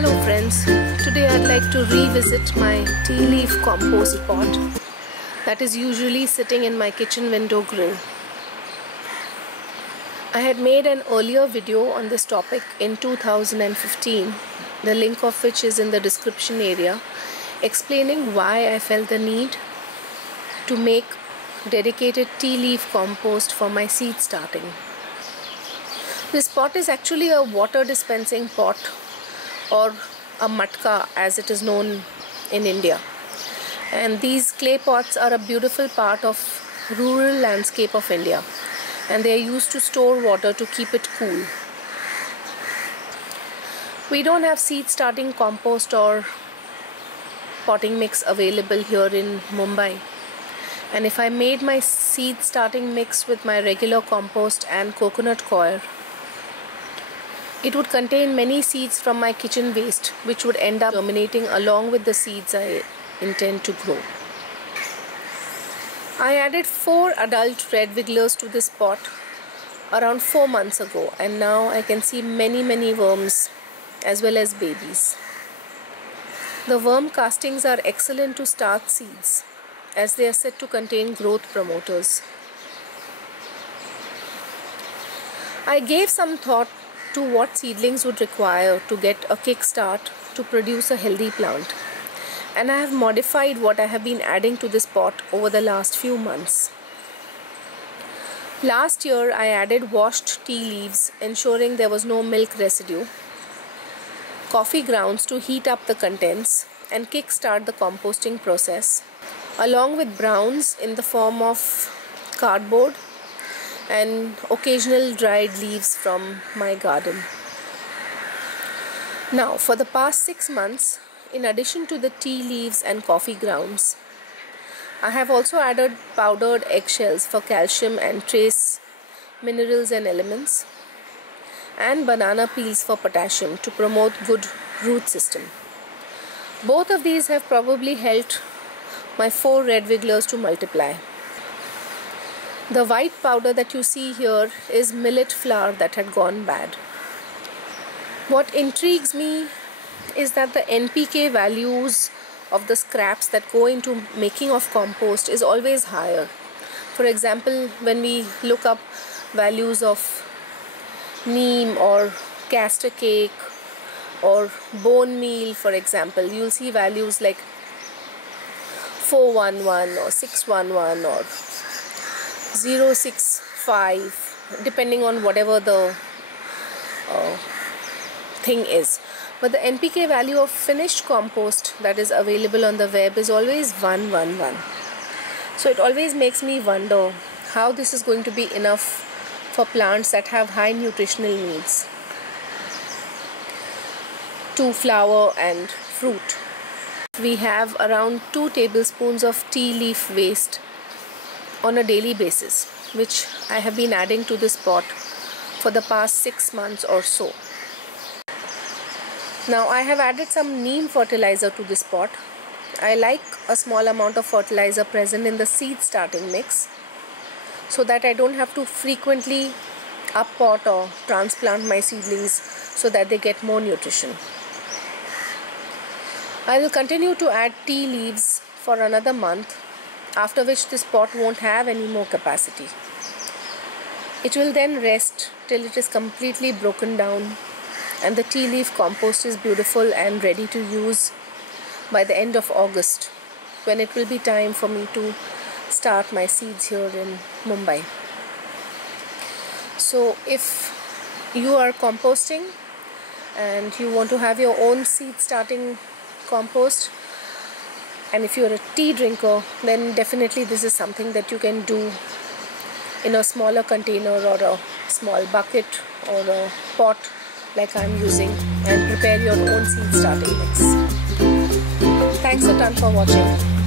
Hello friends, today I'd like to revisit my tea leaf compost pot that is usually sitting in my kitchen window grill. I had made an earlier video on this topic in 2015, the link of which is in the description area, explaining why I felt the need to make dedicated tea leaf compost for my seed starting. This pot is actually a water dispensing pot, or a Matka as it is known in India. And these clay pots are a beautiful part of rural landscape of India, and they are used to store water to keep it cool. We don't have seed starting compost or potting mix available here in Mumbai, and if I made my seed starting mix with my regular compost and coconut coir, it would contain many seeds from my kitchen waste, which would end up germinating along with the seeds I intend to grow. I added 4 adult red wigglers to this pot around 4 months ago, and now I can see many worms as well as babies. The worm castings are excellent to start seeds, as they are said to contain growth promoters. I gave some thought to what seedlings would require to get a kickstart to produce a healthy plant, and I have modified what I have been adding to this pot over the last few months. Last year I added washed tea leaves, ensuring there was no milk residue, coffee grounds to heat up the contents and kickstart the composting process, along with browns in the form of cardboard and occasional dried leaves from my garden. Now, for the past 6 months, in addition to the tea leaves and coffee grounds, I have also added powdered eggshells for calcium and trace minerals and elements, and banana peels for potassium to promote good root system. Both of these have probably helped my 4 red wigglers to multiply. The white powder that you see here is millet flour that had gone bad. What intrigues me is that the NPK values of the scraps that go into making of compost is always higher. For example, when we look up values of Neem or castor cake or bone meal, for example, you'll see values like 411 or 611 or 065, depending on whatever the thing is. But the NPK value of finished compost that is available on the web is always 111. So it always makes me wonder how this is going to be enough for plants that have high nutritional needs to flower and fruit. We have around 2 tablespoons of tea leaf waste on a daily basis, which I have been adding to this pot for the past 6 months or so. Now I have added some neem fertilizer to this pot. I like a small amount of fertilizer present in the seed starting mix, so that I don't have to frequently uppot or transplant my seedlings so that they get more nutrition. I will continue to add tea leaves for another month, after which this pot won't have any more capacity. It will then rest till it is completely broken down and the tea leaf compost is beautiful and ready to use by the end of August, when it will be time for me to start my seeds here in Mumbai. So if you are composting and you want to have your own seed starting compost, and if you're a tea drinker, then definitely this is something that you can do in a smaller container or a small bucket or a pot like I'm using, and prepare your own seed starting mix. Thanks a ton for watching.